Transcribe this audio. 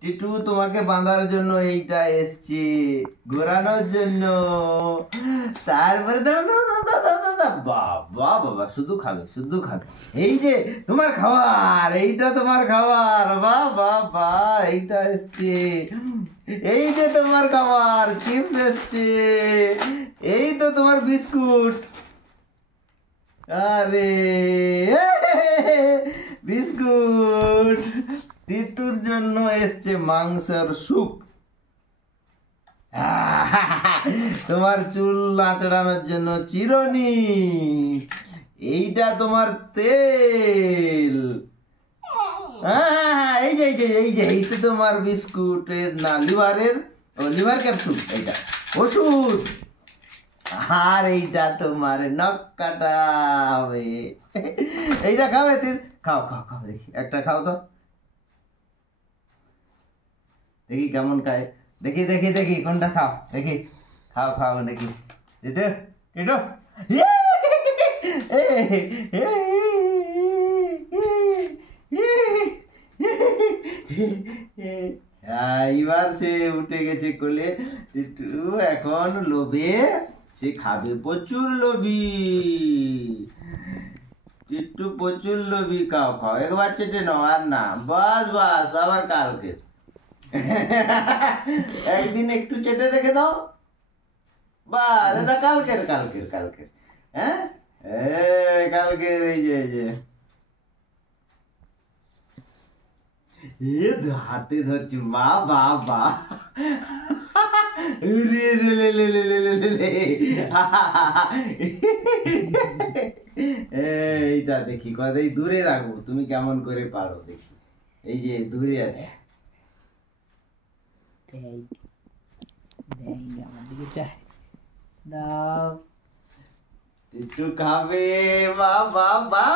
টিটু তোমাকে বাঁধার জন্য এইটা এসছে, ঘোরানোর জন্য। তারপরে বাবা বাবা, শুধু খাবে শুধু খাবে। এই যে তোমার খাবার, এইটা তোমার খাবার। বাহ বাহ বাহ, এইটা এসছে। এই যে তোমার খাবার, চিপস এসছে। এই তো তোমার বিস্কুট। আরে বিস্কুট। টিটুর জন্য এসছে মাংসের স্যুপ। তোমার চুল আঁচড়ানোর জন্য চিরুনি। এইটা তোমার তেল। এই যে এই যে এই যে এই তো তোমার বিস্কুটের না লিভারের, লিভার ক্যাপসুল, এইটা ওষুধ। আর এইটা তোমার নখ কাটা হবে। এইটা খাবে? খাও খাও খাও, দেখি একটা খাও তো, দেখি কেমন খায়। দেখি দেখি দেখি কোনটা খাও, দেখি খাও খাও দেখি। দিতে এটো এবার সে উঠে গেছে কোলে। একটু এখন লোভে সে খাবে, প্রচুর লোভী। একটু প্রচুর লোভী। খাও খাও, একবার চেটে নাও, আর না। বাস বাস, আবার কালকে। একদিন একটু চেটে রেখে দাও, বাস। এটা কালকের কালকের কালকের। হ্যাঁ, কালকের। এই যে এই যে হাতে ধরছি, মা বাবা। এইটা দেখি কতই দূরে রাখবো, তুমি কেমন করে পারো দেখি। এই যে দূরে আছে। আমার দিকে চাই, দাও। একটু খাবে, মা বাবা।